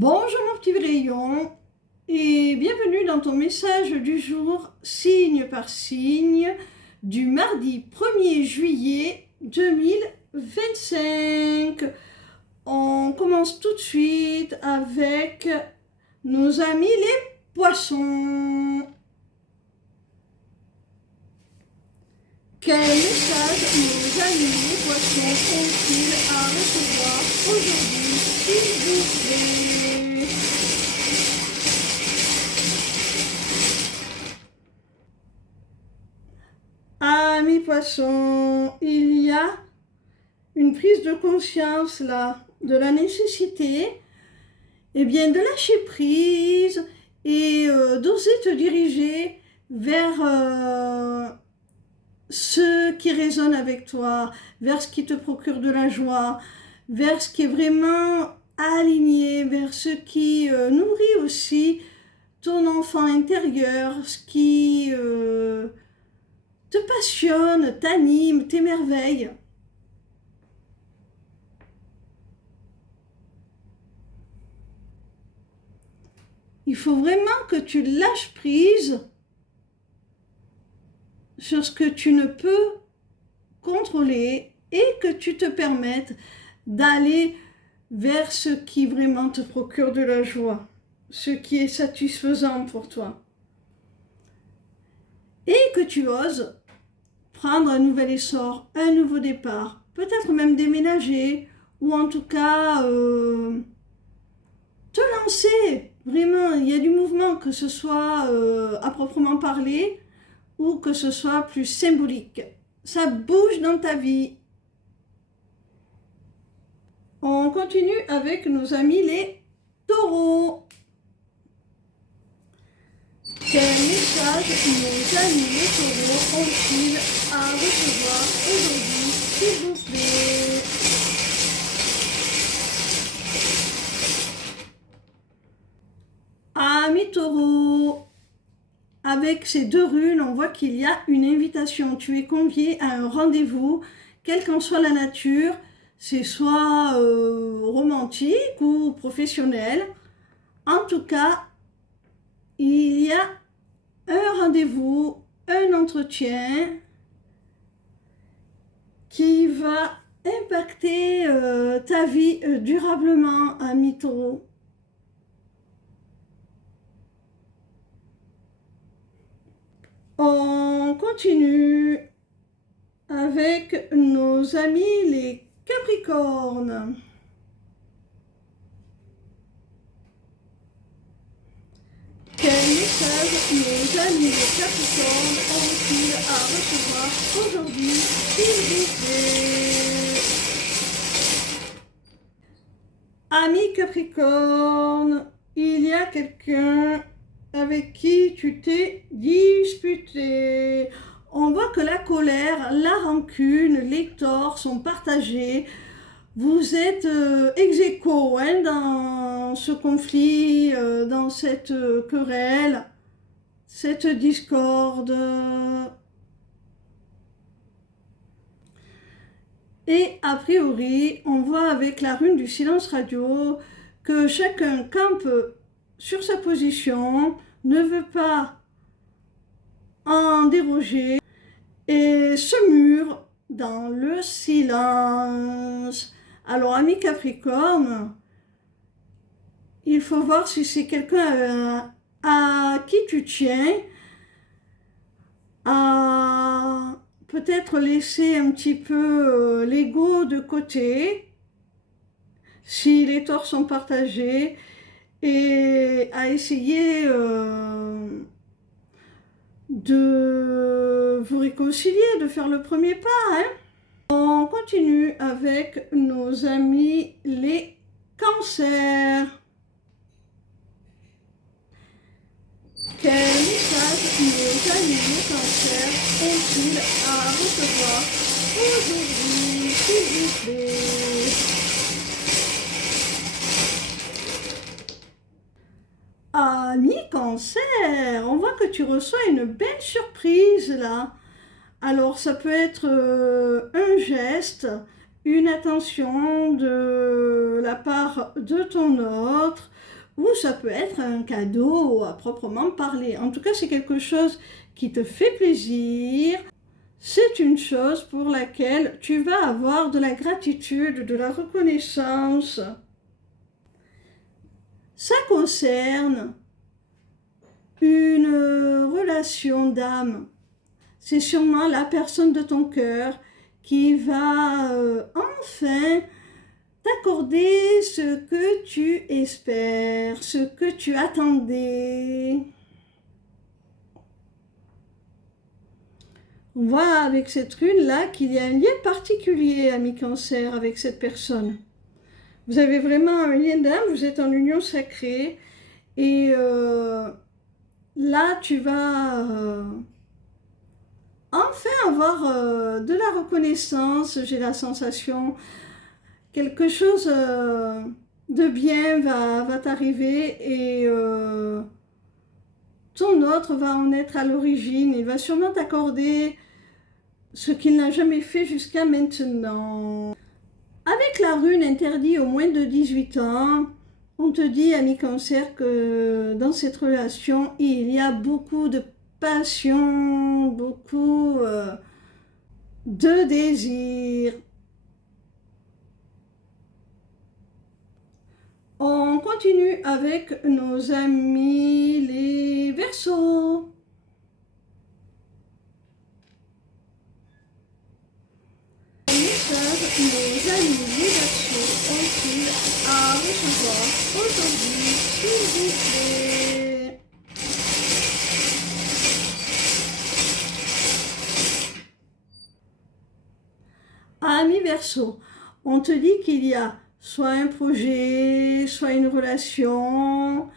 Bonjour mon petit rayon et bienvenue dans ton message du jour signe par signe du mardi 1er juillet 2025. On commence tout de suite avec nos amis les poissons. Quel message nos amis les poissons ont-ils à recevoir aujourd'hui, s'il vous plaît? Amis poissons, il y a une prise de conscience là, de la nécessité de lâcher prise et d'oser te diriger vers ce qui résonne avec toi, vers ce qui te procure de la joie, vers ce qui est vraiment aligné, vers ce qui nourrit aussi ton enfant intérieur, ce qui te passionne, t'anime, t'émerveille. Il faut vraiment que tu lâches prise sur ce que tu ne peux contrôler et que tu te permettes d'aller vers ce qui vraiment te procure de la joie, ce qui est satisfaisant pour toi. Et que tu oses prendre un nouvel essor, un nouveau départ, peut-être même déménager, ou en tout cas te lancer. Vraiment, il y a du mouvement, que ce soit à proprement parler, ou que ce soit plus symbolique. Ça bouge dans ta vie. On continue avec nos amis les taureaux. Quel message nos amis les taureaux ont-ils à recevoir aujourd'hui, s'il vous plaît? Amis taureaux, avec ces deux runes, on voit qu'il y a une invitation. Tu es convié à un rendez-vous, quelle qu'en soit la nature, c'est soit romantique ou professionnel. En tout cas, il y a un rendez-vous, un entretien qui va impacter ta vie durablement, ami taureau. On continue avec nos amis les Capricornes. Quel message nos amis les Capricornes ont-ils à recevoir aujourd'hui, s'il vous plaît? Ami Capricorne, il y a quelqu'un avec qui tu t'es disputé. On voit que la colère, la rancune, les torts sont partagés. Vous êtes ex aequo dans ce conflit, dans cette querelle, cette discorde. Et a priori, on voit avec la rune du silence radio que chacun campe sur sa position, ne veut pas en déroger et se mure dans le silence. Alors, ami Capricorne, il faut voir si c'est quelqu'un à qui tu tiens, à peut-être laisser un petit peu l'ego de côté, si les torts sont partagés, et à essayer de vous réconcilier, de faire le premier pas. On continue avec nos amis les cancers. Quel message nos amis les cancers ont-ils à recevoir aujourd'hui, s'il vous plaît? Ami Cancer, on voit que tu reçois une belle surprise là. Alors ça peut être un geste, une attention de la part de ton autre, ou ça peut être un cadeau à proprement parler. En tout cas, c'est quelque chose qui te fait plaisir. C'est une chose pour laquelle tu vas avoir de la gratitude, de la reconnaissance. Ça concerne une relation d'âme. C'est sûrement la personne de ton cœur qui va enfin t'accorder ce que tu espères, ce que tu attendais. On voit avec cette rune-là qu'il y a un lien particulier, ami Cancer, avec cette personne. Vous avez vraiment un lien d'âme, vous êtes en union sacrée. Et là, tu vas enfin avoir de la reconnaissance, j'ai la sensation. Quelque chose de bien va t'arriver et ton autre va en être à l'origine. Il va sûrement t'accorder ce qu'il n'a jamais fait jusqu'à maintenant. Avec la rune interdit au moins de 18 ans, on te dit, ami Cancer, que dans cette relation, il y a beaucoup de passion, beaucoup de désir. On continue avec nos amis les Verseaux. Nos amis les Verseaux ont-ils à recevoir aujourd'hui, s'il vous plaît? Amis Verseaux, on te dit qu'il y a soit un projet, soit une relation,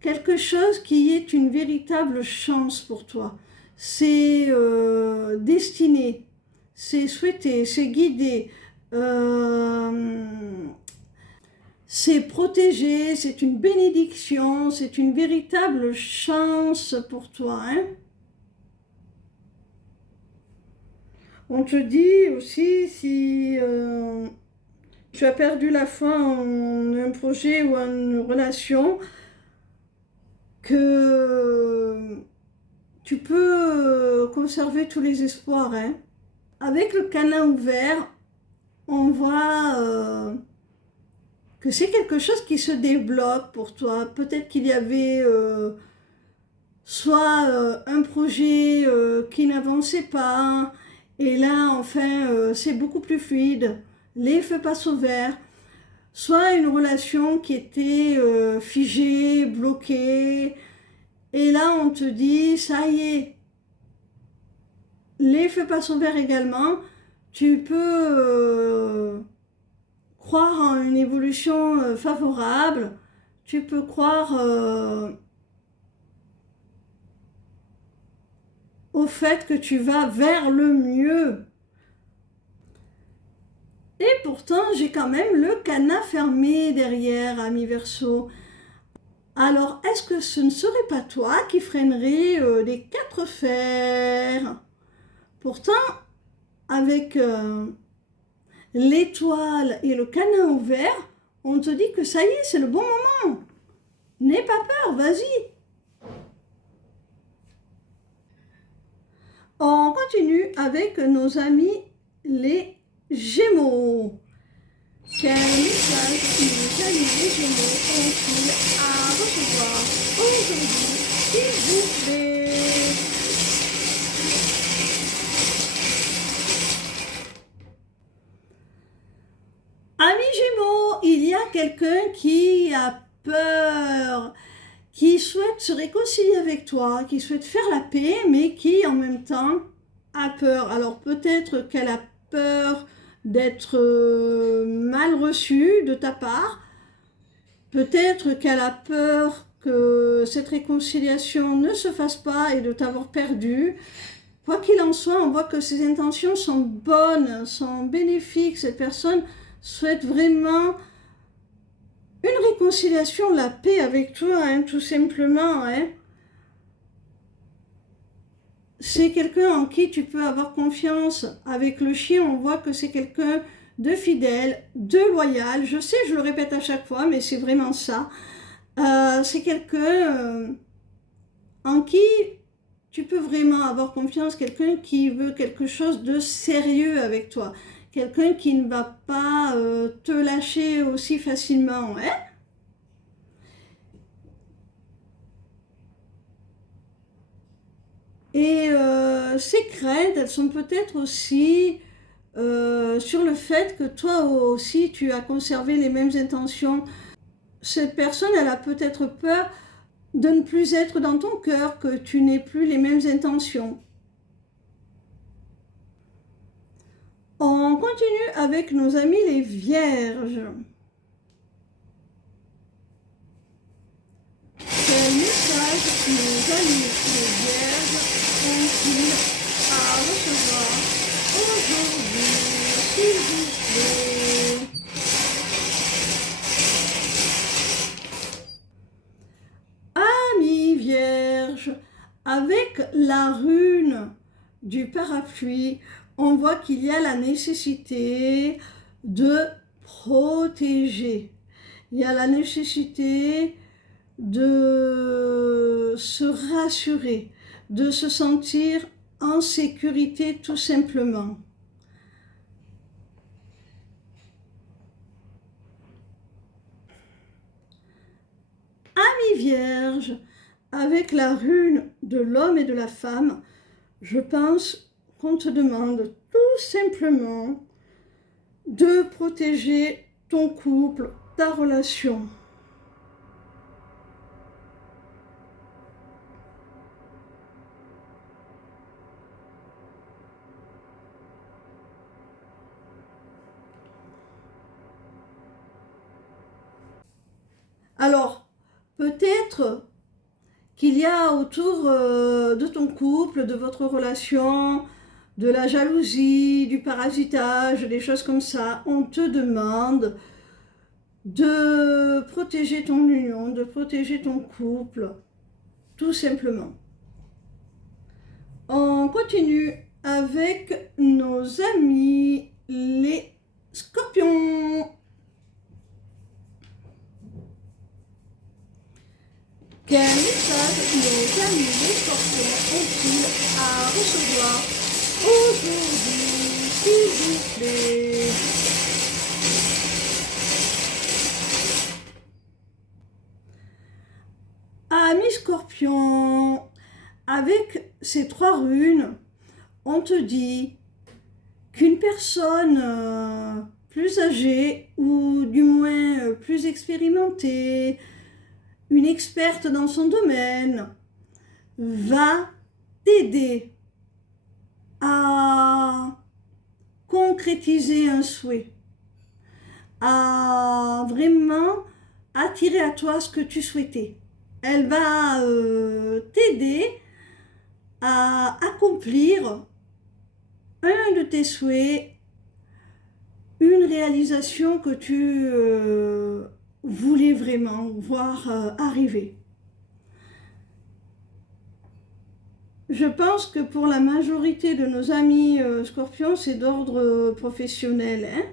quelque chose qui est une véritable chance pour toi. C'est destiné, c'est souhaité, c'est guidé, c'est protégé, c'est une bénédiction, c'est une véritable chance pour toi, hein. On te dit aussi si tu as perdu la foi en un projet ou en une relation, que tu peux conserver tous les espoirs, hein. Avec le canal ouvert, on voit que c'est quelque chose qui se débloque pour toi. Peut-être qu'il y avait soit un projet qui n'avançait pas, et là, enfin, c'est beaucoup plus fluide. Les feux passent au vert. Soit une relation qui était figée, bloquée. Et là, on te dit, ça y est, les feux passent au vert également. Tu peux croire en une évolution favorable. Tu peux croire au fait que tu vas vers le mieux. Et pourtant, j'ai quand même le cadenas fermé derrière, ami Verseau. Alors, est-ce que ce ne serait pas toi qui freinerais les 4 fers? Pourtant, avec l'étoile et le cadenas ouvert, on te dit que ça y est, c'est le bon moment. N'aie pas peur, vas-y. On continue avec nos amis les Gémeaux. Quel message nos amis les Gémeaux ont-ils à recevoir aujourd'hui, s'il vous plaît? Amis Gémeaux, il y a quelqu'un qui a peur, qui souhaite se réconcilier avec toi, qui souhaite faire la paix, mais qui en même temps a peur. Alors peut-être qu'elle a peur d'être mal reçue de ta part, peut-être qu'elle a peur que cette réconciliation ne se fasse pas et de t'avoir perdu. Quoi qu'il en soit, on voit que ses intentions sont bonnes, sont bénéfiques. Cette personne souhaite vraiment une réconciliation, la paix avec toi, hein, tout simplement. Hein. C'est quelqu'un en qui tu peux avoir confiance. Avec le chien, on voit que c'est quelqu'un de fidèle, de loyal. Je sais, je le répète à chaque fois, mais c'est vraiment ça. C'est quelqu'un en qui tu peux vraiment avoir confiance, quelqu'un qui veut quelque chose de sérieux avec toi, quelqu'un qui ne va pas te lâcher aussi facilement, hein? Et ces craintes, elles sont peut-être aussi sur le fait que toi aussi tu as conservé les mêmes intentions. Cette personne, elle a peut-être peur de ne plus être dans ton cœur, que tu n'aies plus les mêmes intentions. On continue avec nos amis les vierges. Quel message nos amis les vierges ont-ils à recevoir aujourd'hui, s'il vous plaît? Amis vierges, avec la rune du parapluie, on voit qu'il y a la nécessité de protéger. Il y a la nécessité de se rassurer, de se sentir en sécurité tout simplement. Amis vierges, avec la rune de l'homme et de la femme, je pense qu'on te demande tout simplement de protéger ton couple, ta relation. Alors, peut-être qu'il y a autour de ton couple, de votre relation, de la jalousie, du parasitage, des choses comme ça. On te demande de protéger ton union, de protéger ton couple, tout simplement. On continue avec nos amis les scorpions. Quel message nos amis les scorpions ont-ils à recevoir aujourd'hui, s'il vous plaît? Amis scorpions, avec ces 3 runes, on te dit qu'une personne plus âgée ou du moins plus expérimentée, une experte dans son domaine, va t'aider à concrétiser un souhait, à vraiment attirer à toi ce que tu souhaitais. Elle va t'aider à accomplir un de tes souhaits, une réalisation que tu voulais vraiment voir arriver. Je pense que pour la majorité de nos amis scorpions, c'est d'ordre professionnel, hein?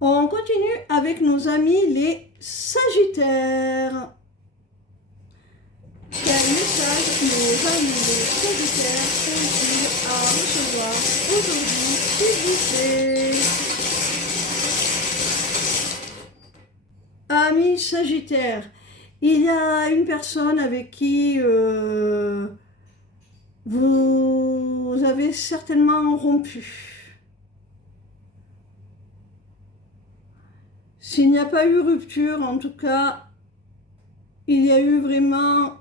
On continue avec nos amis les sagittaires. Quel message nos amis les sagittaires ont-ils à recevoir aujourd'hui, s'il vous plaît? Amis sagittaires, il y a une personne avec qui vous avez certainement rompu. S'il n'y a pas eu rupture, en tout cas, il y a eu vraiment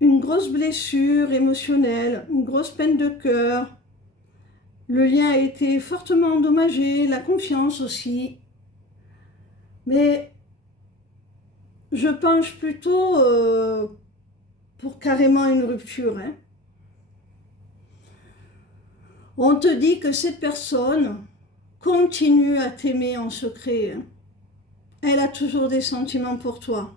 une grosse blessure émotionnelle, une grosse peine de cœur. Le lien a été fortement endommagé, la confiance aussi. Mais je penche plutôt pour carrément une rupture, hein. On te dit que cette personne continue à t'aimer en secret, hein. Elle a toujours des sentiments pour toi.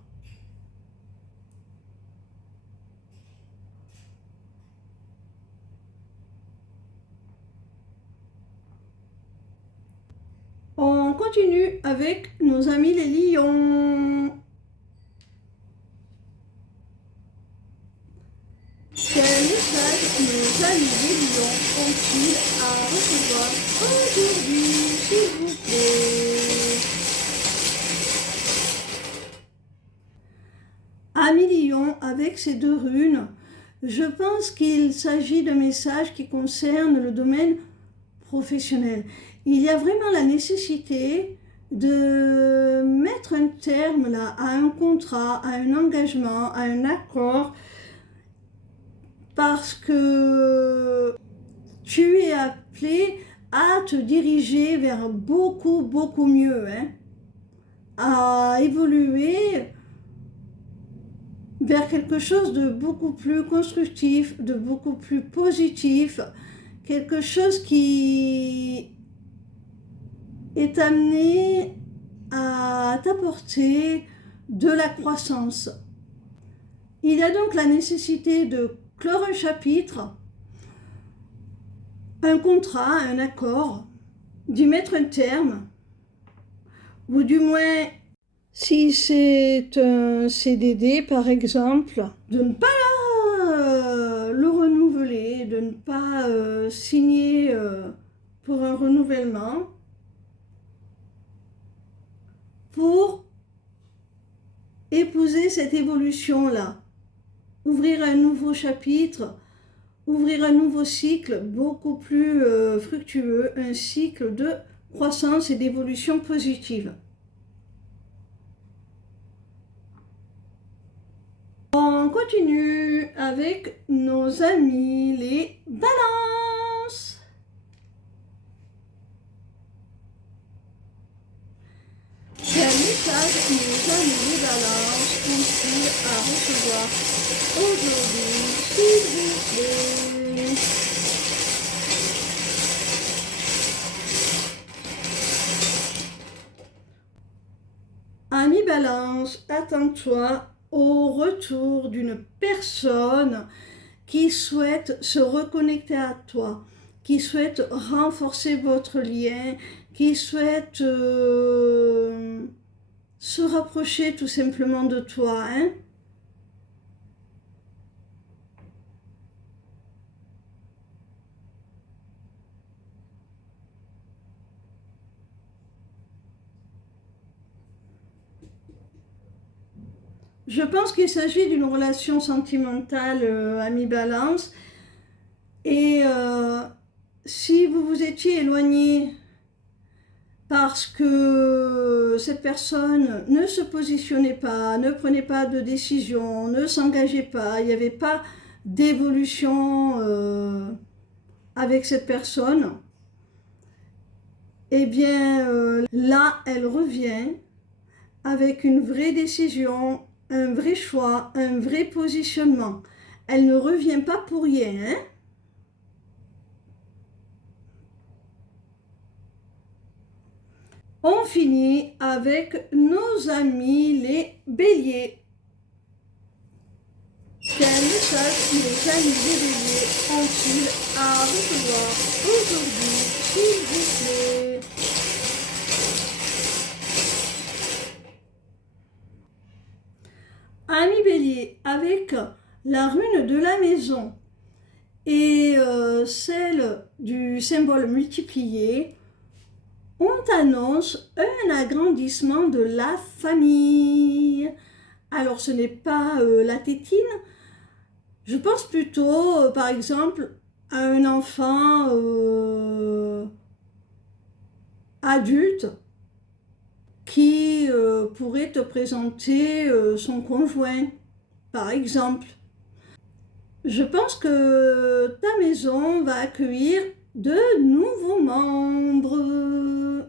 On continue avec nos amis les lions. Quel message nos amis les lions ont-ils à recevoir aujourd'hui, s'il vous plaît? Amis lions, avec ces deux runes, je pense qu'il s'agit d'un message qui concerne le domaine professionnel. Il y a vraiment la nécessité de mettre un terme là, à un contrat, à un engagement, à un accord, parce que tu es appelé à te diriger vers beaucoup mieux, hein, à évoluer vers quelque chose de beaucoup plus constructif, de beaucoup plus positif, quelque chose qui est amené à t'apporter de la croissance. Il y a donc la nécessité de clore un chapitre, un contrat, un accord, d'y mettre un terme, ou du moins, si c'est un CDD par exemple, de ne pas le renouveler, de ne pas signer pour un renouvellement, pour épouser cette évolution-là, ouvrir un nouveau chapitre, ouvrir un nouveau cycle beaucoup plus fructueux, un cycle de croissance et d'évolution positive. On continue avec nos amis les balances. Quel message nos amis les balances ont-ils à recevoir aujourd'hui, s'il vous plaît? Ami balance, attends-toi au retour d'une personne qui souhaite se reconnecter à toi, qui souhaite renforcer votre lien, qui souhaite se rapprocher tout simplement de toi, hein? Je pense qu'il s'agit d'une relation sentimentale, ami balance, et si vous vous étiez éloigné parce que cette personne ne se positionnait pas, ne prenait pas de décision, ne s'engageait pas, il n'y avait pas d'évolution avec cette personne, eh bien là, elle revient avec une vraie décision, un vrai choix, un vrai positionnement. Elle ne revient pas pour rien, hein? On finit avec nos amis les béliers. Quel message les amis des béliers ont-ils à recevoir aujourd'hui, s'il vous plaît? Amis bélier, avec la rune de la maison et celle du symbole multiplié, on t'annonce un agrandissement de la famille. Alors ce n'est pas la tétine, je pense plutôt par exemple à un enfant adulte qui pourrait te présenter son conjoint, par exemple. Je pense que ta maison va accueillir de nouveaux membres.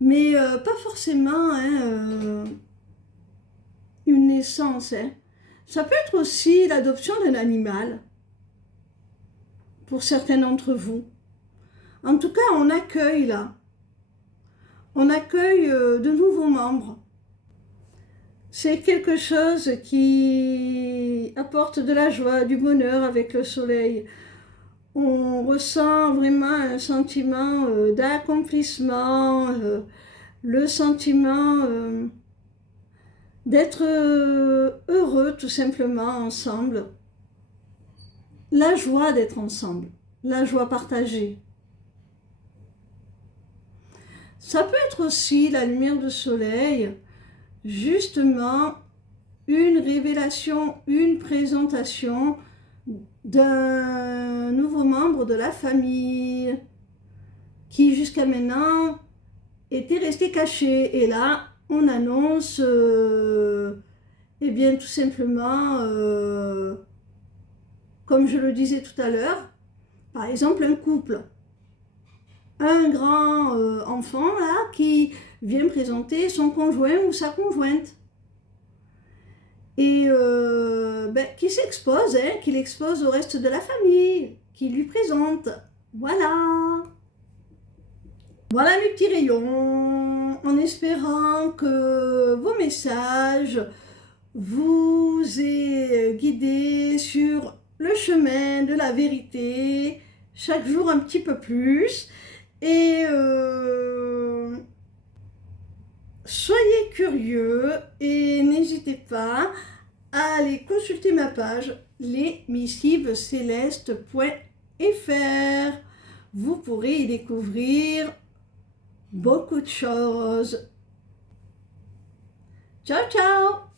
Mais pas forcément hein, une naissance. Hein. Ça peut être aussi l'adoption d'un animal, pour certains d'entre vous. En tout cas, on accueille là. On accueille de nouveaux membres. C'est quelque chose qui apporte de la joie, du bonheur avec le soleil. on ressent vraiment un sentiment d'accomplissement, le sentiment d'être heureux tout simplement ensemble, la joie d'être ensemble, la joie partagée. Ça peut être aussi la lumière du soleil, justement une révélation, une présentation d'un nouveau membre de la famille qui jusqu'à maintenant était resté caché. Et là, on annonce, eh bien tout simplement, comme je le disais tout à l'heure, par exemple un couple. Un grand enfant là qui vient présenter son conjoint ou sa conjointe et qui s'expose, hein, qu'il expose au reste de la famille, qui lui présente. Voilà. Voilà mes petits rayons, en espérant que vos messages vous aient guidé sur le chemin de la vérité, chaque jour un petit peu plus. Et soyez curieux et n'hésitez pas à aller consulter ma page lesmissivescélestes.fr. Vous pourrez y découvrir beaucoup de choses. Ciao, ciao!